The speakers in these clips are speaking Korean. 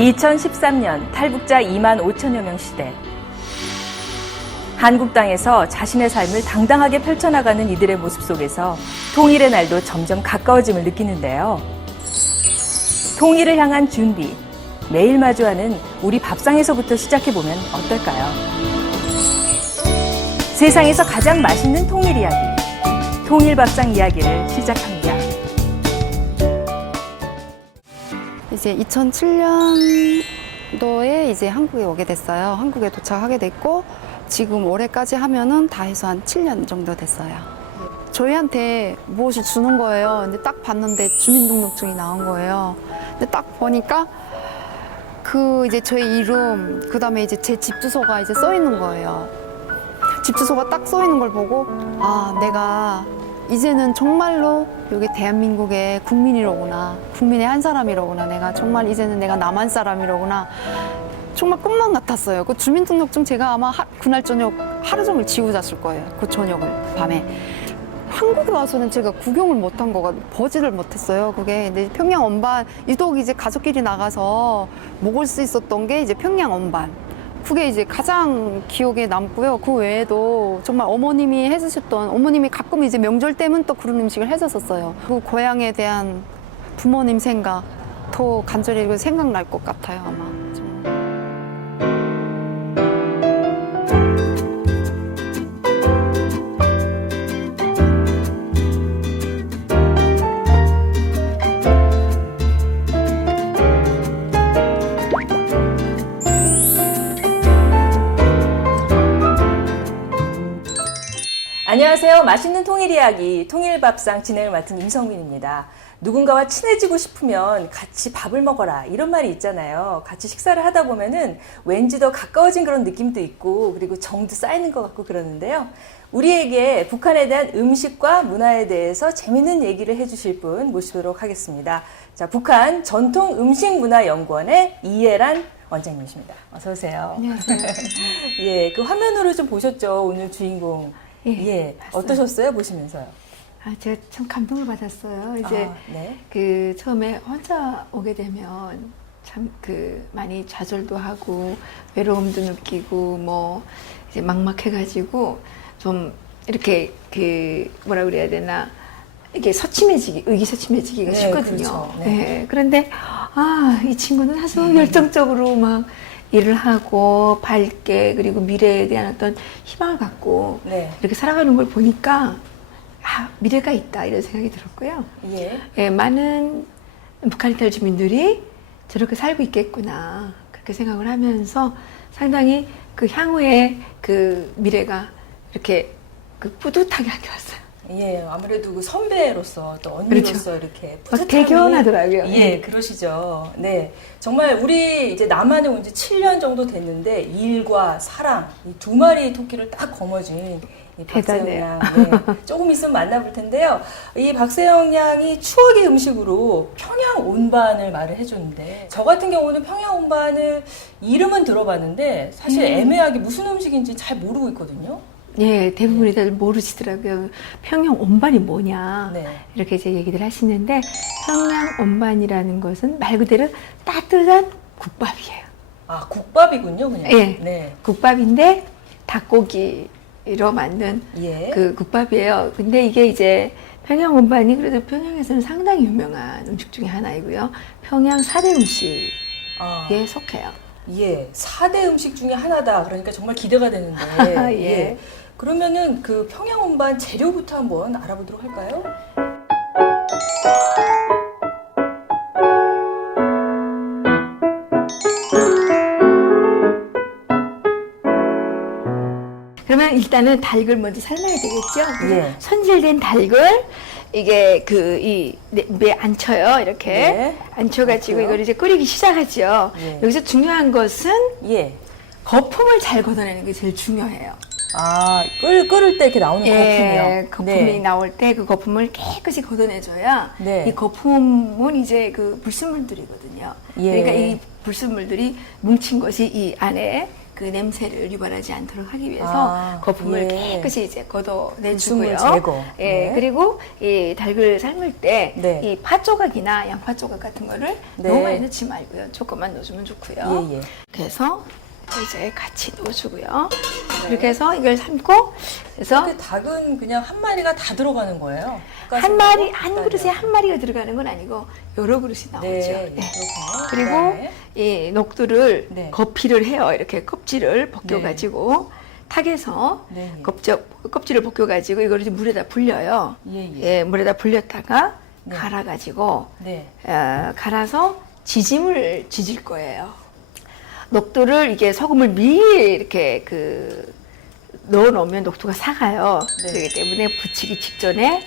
2013년 탈북자 2만 5천여 명 시대. 한국 땅에서 자신의 삶을 당당하게 펼쳐나가는 이들의 모습 속에서 통일의 날도 점점 가까워짐을 느끼는데요. 통일을 향한 준비, 매일 마주하는 우리 밥상에서부터 시작해보면 어떨까요? 세상에서 가장 맛있는 통일 이야기, 통일밥상 이야기를 시작합니다. 이제 2007년도에 이제 한국에 오게 됐어요. 한국에 도착하게 됐고 지금 올해까지 하면은 다 해서 한 7년 정도 됐어요. 저희한테 무엇을 주는 거예요. 근데 딱 봤는데 주민등록증이 나온 거예요. 근데 딱 보니까 그 이제 저희 이름, 그다음에 이제 제 집 주소가 이제 써 있는 거예요. 집 주소가 딱 써 있는 걸 보고 아, 내가 이제는 정말로 여기 대한민국의 국민이로구나. 국민의 한 사람이로구나. 내가 정말 이제는 내가 남한 사람이로구나. 정말 꿈만 같았어요. 그 주민등록증 제가 아마 그날 저녁 하루 종일 지우고 잤을 거예요. 그 저녁을 밤에. 한국에 와서는 제가 구경을 못한 거가 보지를 못했어요. 그게 근데 평양 언반 유독 이제 가족끼리 나가서 먹을 수 있었던 게 이제 평양 언반. 그게 이제 가장 기억에 남고요. 그 외에도 정말 어머님이 해주셨던, 어머님이 가끔 이제 명절 때면 또 그런 음식을 해줬었어요. 그 고향에 대한 부모님 생각 더 간절히 생각날 것 같아요, 아마. 안녕하세요. 맛있는 통일 이야기, 통일밥상 진행을 맡은 임성민입니다. 누군가와 친해지고 싶으면 같이 밥을 먹어라 이런 말이 있잖아요. 같이 식사를 하다 보면은 왠지 더 가까워진 그런 느낌도 있고 그리고 정도 쌓이는 것 같고 그러는데요. 우리에게 북한에 대한 음식과 문화에 대해서 재밌는 얘기를 해주실 분 모시도록 하겠습니다. 자, 북한 전통음식문화연구원의 이예란 원장님이십니다. 어서 오세요. 안녕하세요. 예, 그 화면으로 좀 보셨죠? 오늘 주인공. 예, 봤어요. 어떠셨어요? 보시면서요? 아, 제가 참 감동을 받았어요. 이제 네. 그 처음에 혼자 오게 되면 참 많이 좌절도 하고 외로움도 느끼고 뭐 이제 막막해가지고 좀 이렇게 뭐라 그래야 되나 이게 의기소침해지기가 쉽거든요. 그렇죠. 네. 네. 그런데 이 친구는 아주 열정적으로 막 일을 하고 밝게 그리고 미래에 대한 어떤 희망을 갖고 이렇게 살아가는 걸 보니까 미래가 있다 이런 생각이 들었고요. 예, 많은 북한 이탈 주민들이 저렇게 살고 있겠구나 그렇게 생각을 하면서 상당히 그 향후의 그 미래가 이렇게 뿌듯하게 왔어요. 예, 아무래도 그 선배로서 또 언니로서 그렇죠. 이렇게 막 대견하더라고요. 예, 그러시죠. 네. 정말 우리 이제 남한에 온 지 7년 정도 됐는데 일과 사랑, 이 두 마리 토끼를 딱 거머쥔 이 박세영 양. 네, 조금 있으면 만나볼 텐데요. 이 박세영 양이 추억의 음식으로 평양 온반을 말을 해줬는데 저 같은 경우는 평양 온반을 이름은 들어봤는데 사실 애매하게 무슨 음식인지 잘 모르고 있거든요. 예, 대부분이 다들 모르시더라고요. 평양 온반이 뭐냐 이렇게 이제 얘기들 하시는데 평양 온반이라는 것은 말 그대로 따뜻한 국밥이에요. 아, 국밥이군요, 그냥. 예, 네. 국밥인데 닭고기로 만든 그 국밥이에요. 근데 이게 이제 평양 온반이 그래도 평양에서는 상당히 유명한 음식 중에 하나이고요. 평양 4대 음식에 속해요. 예, 4대 음식 중에 하나다. 그러니까 정말 기대가 되는데. 예. 그러면은 그 평양 온반 재료부터 한번 알아보도록 할까요? 그러면 일단은 닭을 먼저 삶아야 되겠죠? 손질된 닭을 이게 매 안쳐요. 이렇게 안쳐가지고 이걸 이제 끓이기 시작하죠. 여기서 중요한 것은 거품을 잘 걷어내는 게 제일 중요해요. 아, 끓을 때 이렇게 나오는 거품이요? 거품이 나올 때 그 거품을 깨끗이 걷어내줘야 이 거품은 이제 그 불순물들이거든요. 그러니까 이 불순물들이 뭉친 것이 이 안에 그 냄새를 유발하지 않도록 하기 위해서 거품을 예. 깨끗이 이제 걷어내주고요. 불순물 제거. 예, 네. 그리고 이 닭을 삶을 때 이 네. 파 조각이나 양파 조각 같은 거를 네. 너무 많이 넣지 말고요. 조금만 넣어주면 좋고요. 예, 예. 그래서 이제 같이 넣어주고요. 그렇게 해서 이걸 삶고 그래서 그 닭은 그냥 한 마리가 다 들어가는 거예요? 한 마리 한 그릇에 한 마리가 들어가는 건 아니고 여러 그릇이 나오죠. 네, 네. 그렇군요. 그리고 그다음에 이 녹두를 네. 거피를 해요. 이렇게 껍질을 벗겨가지고 탁에서 네, 예. 껍질을 벗겨가지고 이거를 이제 물에다 불려요. 예, 예. 예, 물에다 불렸다가 네. 갈아가지고 네. 갈아서 지짐을 지질 거예요. 녹두를 이게 소금을 미리 이렇게 넣어 놓으면 녹두가 사가요. 네. 그렇기 때문에 부치기 직전에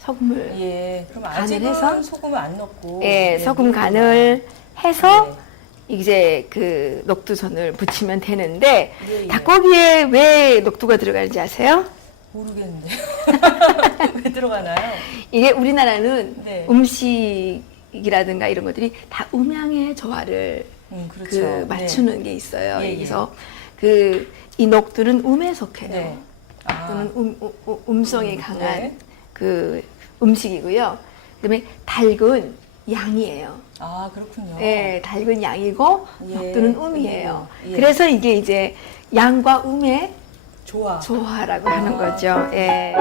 소금을 예. 그럼 간을 아직은 해서 소금을 안 넣고 예, 소금 네. 간을 해서 네. 이제 그 녹두선을 부치면 되는데 예, 예. 닭고기에 왜 녹두가 들어가는지 아세요? 모르겠는데요. 왜 들어가나요? 이게 우리나라는 네. 음식이라든가 이런 것들이 다 음양의 조화를 그렇죠. 맞추는 게 있어요. 예, 예. 그래서 이 녹두는 음에 속해요. 네. 아. 또는 음성이 강한 네. 그 음식이고요. 그다음에 닭은 양이에요. 아, 그렇군요. 네, 닭은 양이고 예. 녹두는 음이에요. 예. 그래서 이게 이제 양과 음의 좋아. 조화라고 하는 거죠. 예.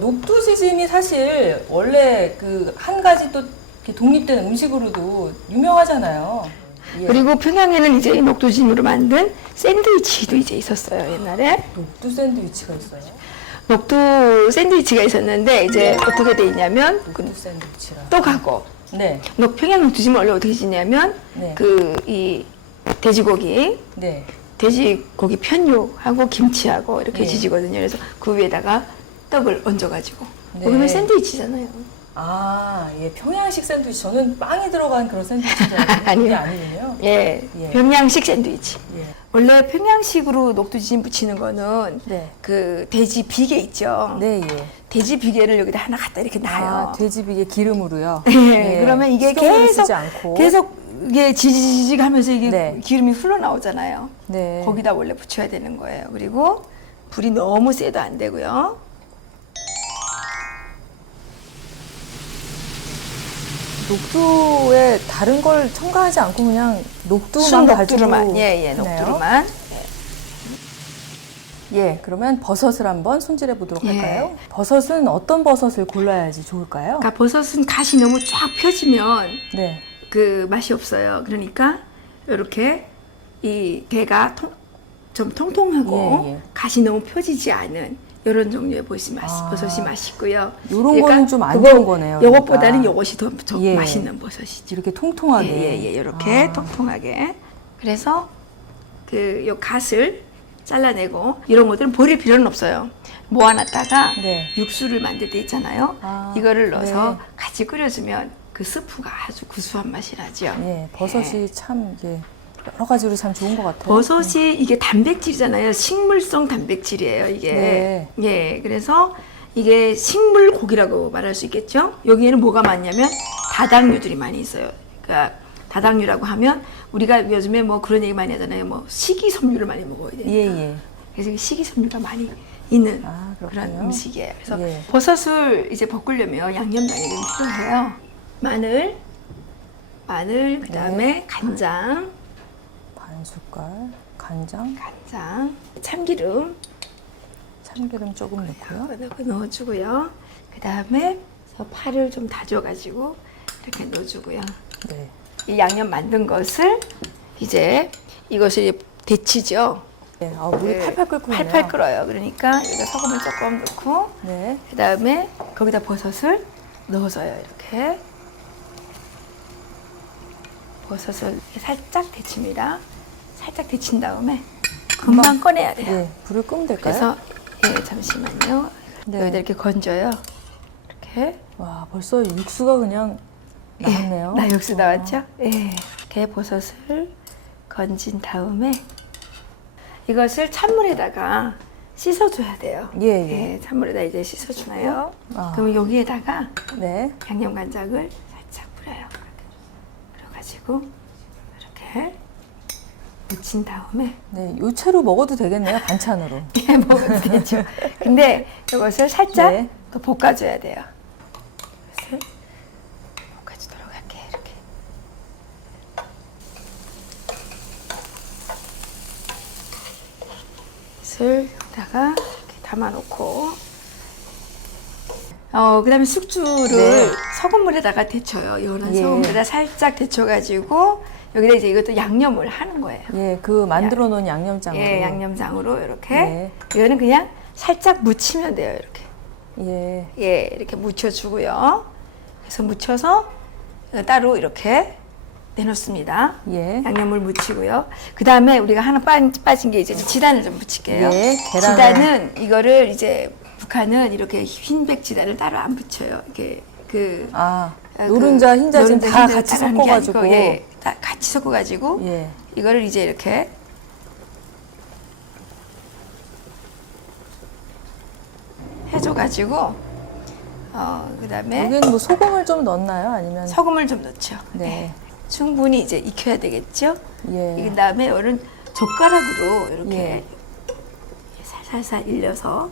녹두 지짐이 사실 원래 그 한 가지 또 이렇게 독립된 음식으로도 유명하잖아요. 예. 그리고 평양에는 이제 이 녹두짐으로 만든 샌드위치도 이제 있었어요, 옛날에. 녹두 샌드위치가 있어요. 녹두 샌드위치가 있었는데 이제 어떻게 돼 있냐면 녹두 샌드위치라. 또 가고 네. 평양 녹두짐을 원래 어떻게 짓냐면 네. 이 돼지고기 네. 편육하고 김치하고 이렇게 예. 지지거든요. 그래서 그 위에다가 떡을 얹어가지고 네. 그러면 샌드위치잖아요. 아, 예. 평양식 샌드위치. 저는 빵이 들어간 그런 샌드위치인 줄 알았는데 아니요. 그게 아니군요. 예, 예. 평양식 샌드위치. 예. 원래 평양식으로 녹두지짐 부치는 거는 네. 그 돼지 비계 있죠. 네, 예. 돼지 비계를 여기다 하나 갖다 이렇게 놔요. 아, 돼지비계 기름으로요. 예, 그러면 이게 식용유를 계속 쓰지 않고. 이게 지지직 하면서 이게 네. 기름이 흘러나오잖아요. 네. 거기다 원래 부쳐야 되는 거예요. 그리고 불이 너무 세도 안 되고요. 녹두에 다른 걸 첨가하지 않고 그냥 녹두만 순 가지고 녹두로만. 예, 했나요? 녹두로만. 예, 그러면 버섯을 한번 손질해 보도록 예. 할까요? 버섯은 어떤 버섯을 골라야지 좋을까요? 그러니까 버섯은 가시 너무 쫙 펴지면 네. 그 맛이 없어요. 그러니까 이렇게 이 대가 좀 통통하고 예, 예. 가시 너무 펴지지 않은 이런 종류의 아. 버섯이 맛있고요. 요런 거는 좀안 그거- 좋은 거네요, 요것보다는 그러니까. 요것이 더 예. 맛있는 버섯이죠. 이렇게 통통하게. 예, 이렇게 아. 통통하게. 그래서 요 갓을 잘라내고 이런 것들은 버릴 필요는 없어요. 모아놨다가 네. 육수를 만들 때 있잖아요. 아, 이거를 넣어서 네. 같이 끓여주면 그 스프가 아주 구수한 맛이 나죠. 예, 버섯이 참 이게 여러 가지로 참 좋은 것 같아요. 버섯이 이게 단백질이잖아요. 식물성 단백질이에요, 이게. 네. 예, 그래서 이게 식물 고기라고 말할 수 있겠죠. 여기에는 뭐가 많냐면 다당류들이 많이 있어요. 그러니까 다당류라고 하면 우리가 요즘에 뭐 그런 얘기 많이 하잖아요. 뭐 식이섬유를 많이 먹어야 돼요. 예, 예. 그래서 식이섬유가 많이 있는 아, 그런 그렇군요. 음식이에요. 그래서 예. 버섯을 이제 볶으려면 양념장이 좀 필요해요. 마늘, 그다음에 네. 간장, 반 숟갈 간장, 참기름 참기름 조금 넣고요. 넣어주고요. 그다음에 파를 좀 다져가지고 이렇게 넣어주고요. 네. 이 양념 만든 것을 이제 이것을 데치죠. 네. 아, 물이 네, 팔팔 끓군요. 팔팔 끓어요. 그러니까 여기다 소금을 조금 넣고 네. 그다음에 거기다 버섯을 넣어줘요. 이렇게 버섯을 살짝 데칩니다. 살짝 데친 다음에 금방 꺼내야 돼요. 예, 불을 끄면 될까요? 그래서 잠시만요. 네. 여기다 이렇게 건져요. 이렇게 와, 벌써 육수가 그냥 나왔네요. 나 육수 나왔죠? 예. 이렇게 버섯을 건진 다음에 이것을 찬물에다가 씻어줘야 돼요. 예, 예. 찬물에다 이제 씻어주나요? 아. 그럼 여기에다가 네. 양념 간장을 살짝 뿌려요. 뿌려가지고 이렇게 묻힌 다음에 네, 요채로 먹어도 되겠네요. 반찬으로. 먹으면 되죠. 근데 이것을 살짝 네. 또 볶아줘야 돼요. 이것을 볶아주도록 할게요. 이렇게. 이것을 여기다가 이렇게 담아놓고 그다음에 숙주를 네. 소금물에다가 데쳐요. 연한 예. 소금물에다 살짝 데쳐가지고 여기다 이제 이것도 양념을 하는 거예요. 예, 그 만들어 놓은 양념장으로. 예, 양념장으로 이렇게. 네. 이거는 그냥 살짝 묻히면 돼요. 이렇게. 예. 예, 이렇게 묻혀주고요. 그래서 묻혀서 따로 이렇게 내놓습니다. 예. 양념을 묻히고요. 그 다음에 우리가 하나 빠진 게 이제 지단을 좀 붙일게요. 예, 계란을. 지단은 이거를 이제 북한은 이렇게 흰백 지단을 따로 안 붙여요. 이게 노른자, 흰자 지금 다 흰자를 같이 따로 하는 게 섞어가지고. 아니고, 예, 다 같이 섞어가지고 예. 이거를 이제 이렇게 해줘가지고 그다음에 여기는 뭐 소금을 좀 넣나요? 아니면 소금을 좀 넣죠. 네. 충분히 이제 익혀야 되겠죠. 예. 그다음에 이런 젓가락으로 이렇게 예. 살살살 일려서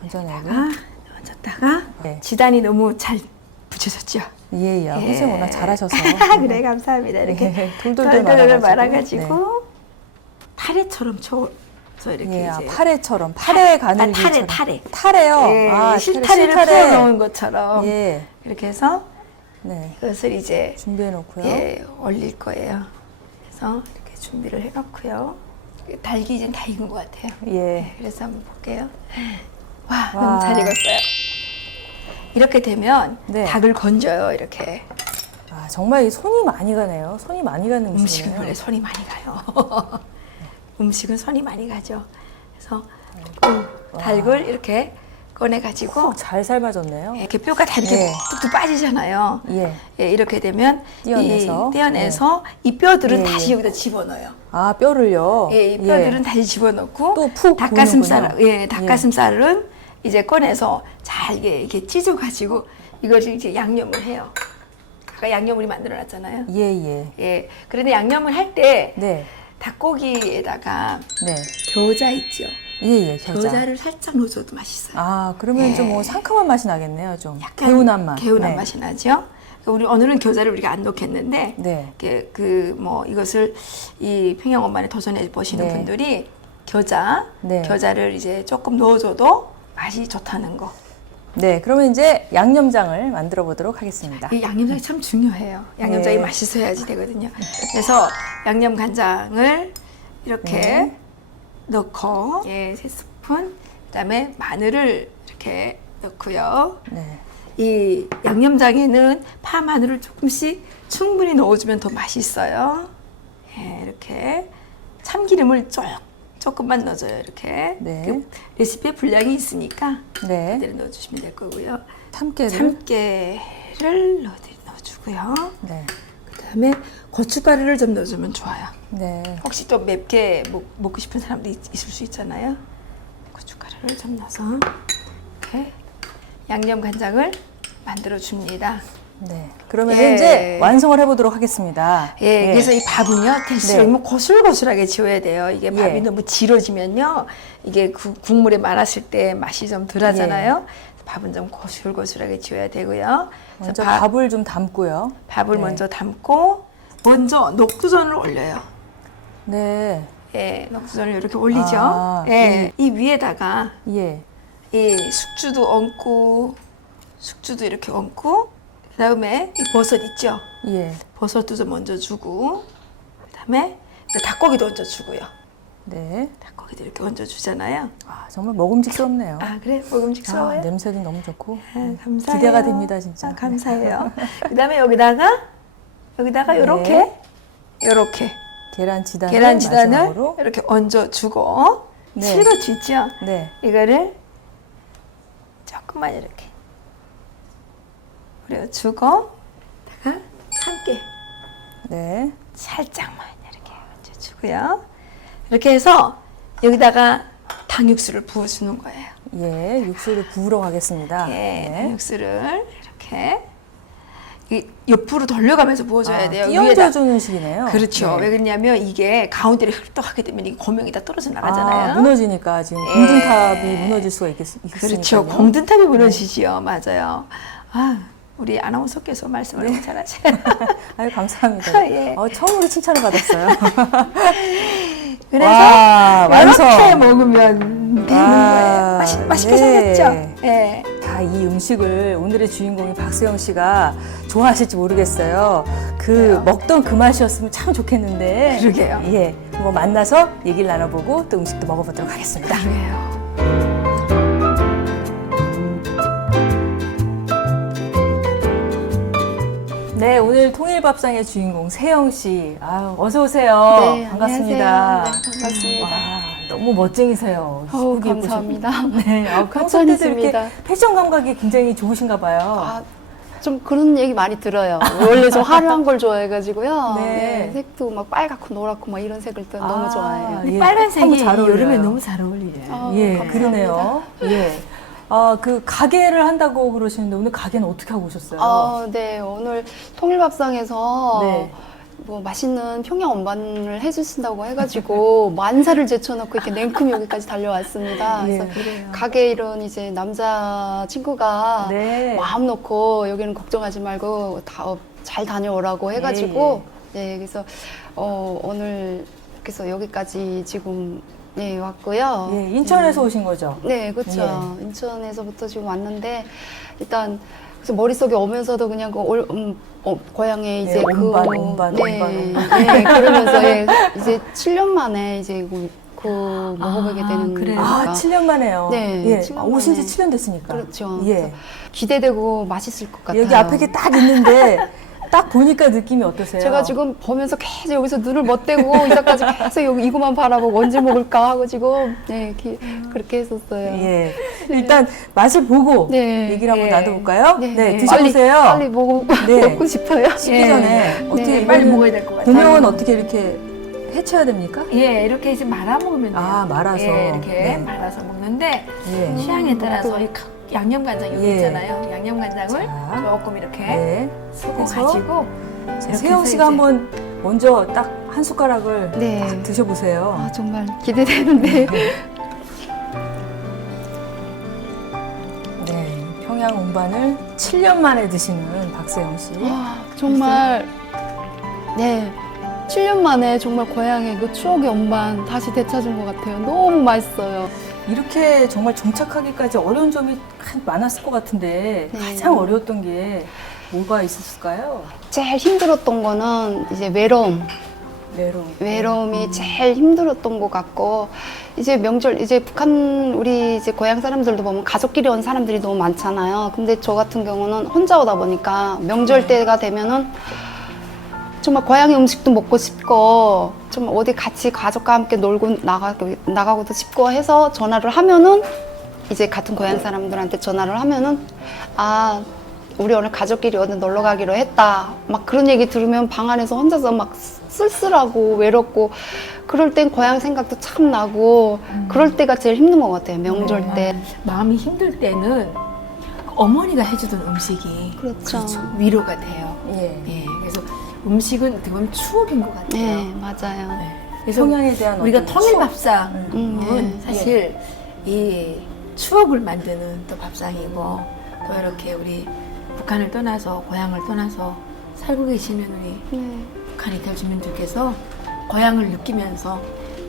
건져내고. 얹었다가 네. 지단이 너무 잘 붙여졌죠. 예, 예. 선생님 워낙 잘하셔서. 그래 감사합니다. 이렇게 예, 돌돌돌 돌돌돌 말아가지고. 말아가지고 파래처럼 쳐서 이렇게 예, 이제 파래처럼 파래 가늘기처럼. 타래. 타래요. 예, 실타래를 풀어놓은 것처럼 예. 이렇게 해서 네. 이것을 이제 준비해 놓고요. 예, 올릴 거예요. 그래서 이렇게 준비를 해놓고요. 닭이 이제 다 익은 것 같아요. 예. 그래서 한번 볼게요. 와, 와. 너무 잘 익었어요. 이렇게 되면 네. 닭을 건져요. 이렇게. 아, 정말 이 손이 많이 가네요. 손이 많이 가는 음식은 음식이네요. 원래 손이 많이 가요. 음식은 손이 많이 가죠. 그래서 그 닭을 이렇게 꺼내가지고 잘 삶아졌네요. 이렇게 뼈가 다 이렇게 네. 뚝뚝 빠지잖아요. 예. 예, 이렇게 되면 떼어내서. 떼어내서 이 뼈들은 예, 다시 예. 여기다 집어넣어요. 아, 뼈를요? 예, 이 뼈들은 다시 집어넣고 또 푹 닭가슴살, 구우는군요. 예, 닭가슴살은 이제 꺼내서 잘 이렇게 찢어가지고 이걸 이제 양념을 해요. 아까 양념을 만들어놨잖아요. 예, 예. 예, 그런데 양념을 할 때 네. 닭고기에다가 네. 겨자 있죠. 예, 예. 겨자. 겨자를 살짝 넣어줘도 맛있어요. 아, 그러면 예. 좀 뭐 상큼한 맛이 나겠네요. 좀 약간 개운한 맛. 개운한 네. 맛이 나죠. 우리 오늘은 겨자를 우리가 안 넣겠는데, 네. 뭐 이것을 이 평양 엄마에 도전해 보시는 네. 분들이 겨자, 네. 겨자를 이제 조금 넣어줘도 맛이 좋다는 거. 네, 그러면 이제 양념장을 만들어 보도록 하겠습니다. 이 양념장이 참 중요해요. 양념장이 네. 맛있어야지 되거든요. 그래서 양념 간장을 이렇게 네. 넣고, 예, 3스푼. 그다음에 마늘을 이렇게 넣고요. 네. 이 양념장에는 파 마늘을 조금씩 충분히 넣어주면 더 맛있어요. 예, 이렇게 참기름을 조금만 넣어줘요. 이렇게. 네. 그 레시피에 분량이 있으니까 네. 그대로 넣어주시면 될 거고요. 참깨를. 참깨를 넣어주고요. 네. 그다음에 고춧가루를 좀 넣어주면 좋아요. 네. 혹시 또 맵게 먹고 싶은 사람도 있을 수 있잖아요. 고춧가루를 좀 넣어서 이렇게 양념 간장을 만들어 줍니다. 네. 그러면 예. 이제 완성을 해보도록 하겠습니다. 예, 그래서 이 밥은요, 대신 네. 너무 고슬고슬하게 지어야 돼요. 이게 밥이 예. 너무 질어지면요, 이게 국물에 말았을 때 맛이 좀 덜하잖아요. 밥은 좀 고슬고슬하게 지어야 되고요. 그래서 먼저 밥을 좀 담고요. 밥을 네. 먼저 담고, 먼저 녹두전을 올려요. 네. 예, 녹두전을 이렇게 올리죠. 아, 예, 이 위에다가 예. 이 숙주도 얹고, 숙주도 이렇게 얹고, 그 다음에 이 버섯 있죠. 예. 버섯도 좀 얹어주고, 그 다음에 닭고기도 얹어주고요. 네. 닭고기도 이렇게 얹어주잖아요. 아, 정말 먹음직스럽네요. 아, 그래? 먹음직스러워요? 냄새도 너무 좋고. 아, 감사해요. 기대가 됩니다, 진짜. 아, 감사해요. 그 다음에 여기다가 네. 요렇게 계란 지단을 계란지단을 마지막으로. 이렇게 얹어주고, 네. 실거주 있죠? 네. 이거를 조금만 이렇게 뿌려주고, 다가 참깨 네. 살짝만 이렇게 얹어주고요. 이렇게 해서 여기다가 닭육수를 부어주는 거예요. 예, 육수를 부으러 가겠습니다. 예, 네. 닭육수를 이렇게 이 옆으로 돌려가면서 부어줘야 돼요. 띄얹어주는 식이네요. 그렇죠. 네. 왜 그러냐면 이게 가운데를 흡떡하게 되면 이게 고명이 다 떨어져 나가잖아요. 무너지니까 지금 공든탑이 무너질 수가 있으니까요. 그렇죠. 공든탑이 무너지지요. 맞아요. 아, 우리 아나운서께서 말씀을 너무 잘하세요. 아유, 감사합니다. 예. 처음으로 칭찬을 받았어요. 그래서 와, 완성. 이렇게 먹으면 되는 거예요. 맛있게 네. 생겼죠? 예. 다 이 음식을 오늘의 주인공인 박세영 씨가 좋아하실지 모르겠어요. 그래요? 먹던 그 맛이었으면 참 좋겠는데. 그러게요. 예. 뭐 만나서 얘기를 나눠보고 또 음식도 먹어보도록 하겠습니다. 그래요. 네, 오늘 통일밥상의 주인공 세영 씨. 아유, 어서 오세요. 네, 반갑습니다. 안녕하세요. 네, 반갑습니다. 와, 너무 멋쟁이세요. 어우, 이쁘게 감사합니다. 입으셨고. 네, 평소 하찮습니다. 때도 이렇게 패션 감각이 굉장히 좋으신가 봐요. 아, 좀 그런 얘기 많이 들어요. 원래 좀 화려한 걸 좋아해가지고요. 네. 네, 색도 막 빨갛고 노랗고 막 이런 색을 또 너무 좋아해요. 예, 빨간색이 너무 잘 어울려요. 여름에 너무 잘 어울려요. 아, 예, 감사합니다. 그러네요. 예. 그 가게를 한다고 그러시는데 오늘 가게는 어떻게 하고 오셨어요? 네, 오늘 통일밥상에서 네. 뭐 맛있는 평양 온반을 해주신다고 해가지고 만사를 제쳐놓고 이렇게 냉큼 여기까지 달려왔습니다. 예, 그래서 그래요. 가게 이런 이제 남자 친구가 네. 마음 놓고 여기는 걱정하지 말고 다 잘 다녀오라고 해가지고 네, 그래서 오늘 그래서 여기까지 지금 네, 왔고요. 예, 인천에서 오신 거죠? 네, 그렇죠. 인천에서부터 지금 왔는데 일단 그래서 머릿속에 오면서도 그냥 고향에 이제 예, 온반. 네, 그러면서 이제 7년 만에 이제 먹어보게 되는 그래요? 거니까. 7년 만에요. 네, 예, 7년 오신 지 만에. 7년 됐으니까. 그렇죠. 예. 그래서 기대되고 맛있을 것 같아요. 여기 앞에 딱 있는데 딱 보니까 느낌이 어떠세요? 제가 지금 보면서 계속 여기서 눈을 못 떼고 이사까지 계속 여기 이거만 바라보고 언제 먹을까 하고 지금 그렇게 했었어요. 예. 일단 맛을 보고 네. 얘기를 한번 예. 나눠볼까요? 네. 드셔보세요. 빨리 네. 먹고 싶어요. 식기 예. 전에 어떻게 빨리 이거는 먹어야 될 것 같아요. 고명은 어떻게 이렇게 해쳐야 됩니까? 예, 이렇게 이제 말아 먹으면 돼요. 아, 말아서. 예, 이렇게 네. 말아서 먹는데 예. 취향에 따라서 이 양념간장 여기 예. 있잖아요. 양념간장을 자. 조금 이렇게 네. 섞어가지고 자, 이렇게 세영 해서 씨가 이제 한번 먼저 딱 한 숟가락을 네. 딱 드셔보세요. 아, 정말 기대되는데. 네, 평양 온반을 7년 만에 드시는 박세영 씨. 와, 정말 네. 7년 만에 정말 고향의 그 추억의 온반 다시 되찾은 것 같아요. 너무 맛있어요. 이렇게 정말 정착하기까지 어려운 점이 많았을 것 같은데 네. 가장 어려웠던 게 뭐가 있었을까요? 제일 힘들었던 거는 이제 외로움. 외로움이 제일 힘들었던 것 같고, 이제 명절, 이제 북한, 우리 이제 고향 사람들도 보면 가족끼리 온 사람들이 너무 많잖아요. 근데 저 같은 경우는 혼자 오다 보니까 명절 때가 되면은 정말 고향의 음식도 먹고 싶고, 좀 어디 같이 가족과 함께 놀고 나가고도 싶고 해서 전화를 하면은, 이제 같은 고향 사람들한테 전화를 하면은, 아, 우리 오늘 가족끼리 어디 놀러 가기로 했다. 막 그런 얘기 들으면 방 안에서 혼자서 막 쓸쓸하고 외롭고 그럴 땐 고향 생각도 참 나고 그럴 때가 제일 힘든 것 같아요. 명절 때. 마음이 힘들 때는 어머니가 해주던 음식이 그렇죠. 위로가 돼요. 예. 예, 그래서 음식은 어떻게 보면 추억인 것 같아요. 네, 맞아요. 네. 그래서 평양에 대한 우리가 어떤 통일밥상은 네. 사실 이 추억을 만드는 또 밥상이고 또 이렇게 우리 북한을 떠나서 고향을 떠나서 살고 계시는 우리 네. 북한 이탈 주민들께서 고향을 느끼면서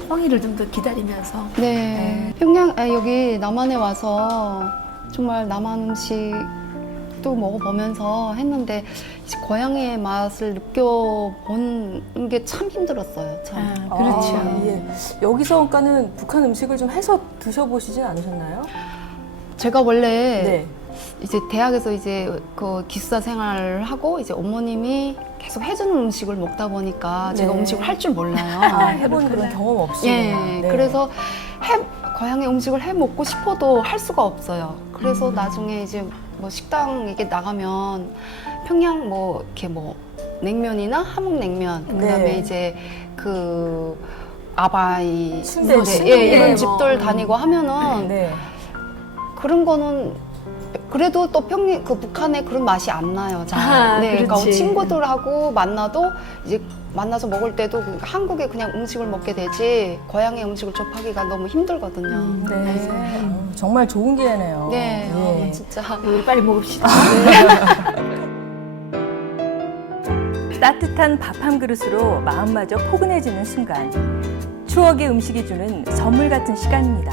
통일을 좀 더 기다리면서 네. 여기 남한에 와서 정말 남한 음식도 먹어보면서 했는데 이제 고향의 맛을 느껴보는 게 참 힘들었어요. 참. 그렇죠. 예. 여기서 그러니까는 북한 음식을 좀 해서 드셔보시진 않으셨나요? 제가 원래 네. 이제 대학에서 이제 그 기숙사 생활을 하고 이제 어머님이 계속 해주는 음식을 먹다 보니까 제가 네. 음식을 할 줄 몰라요. 해본 그런 경험 없이. 예, 네. 그래서 고향의 음식을 해 먹고 싶어도 할 수가 없어요. 그래서 나중에 이제 뭐 식당 이게 나가면 평양 뭐 이렇게 뭐 냉면이나 함흥냉면 그다음에 네. 이제 그 아바이, 순대, 네, 예, 이런 뭐. 집들 다니고 하면은 네. 그런 거는 그래도 또 그 북한에 그런 맛이 안 나요. 잘. 아, 네, 그러니까 그렇지. 친구들하고 만나도 이제 만나서 먹을 때도 그러니까 한국의 그냥 음식을 먹게 되지 고향의 음식을 접하기가 너무 힘들거든요. 네. 정말 좋은 기회네요. 네, 예. 진짜. 우리 빨리 먹읍시다. 따뜻한 밥 한 그릇으로 마음마저 포근해지는 순간. 추억의 음식이 주는 선물 같은 시간입니다.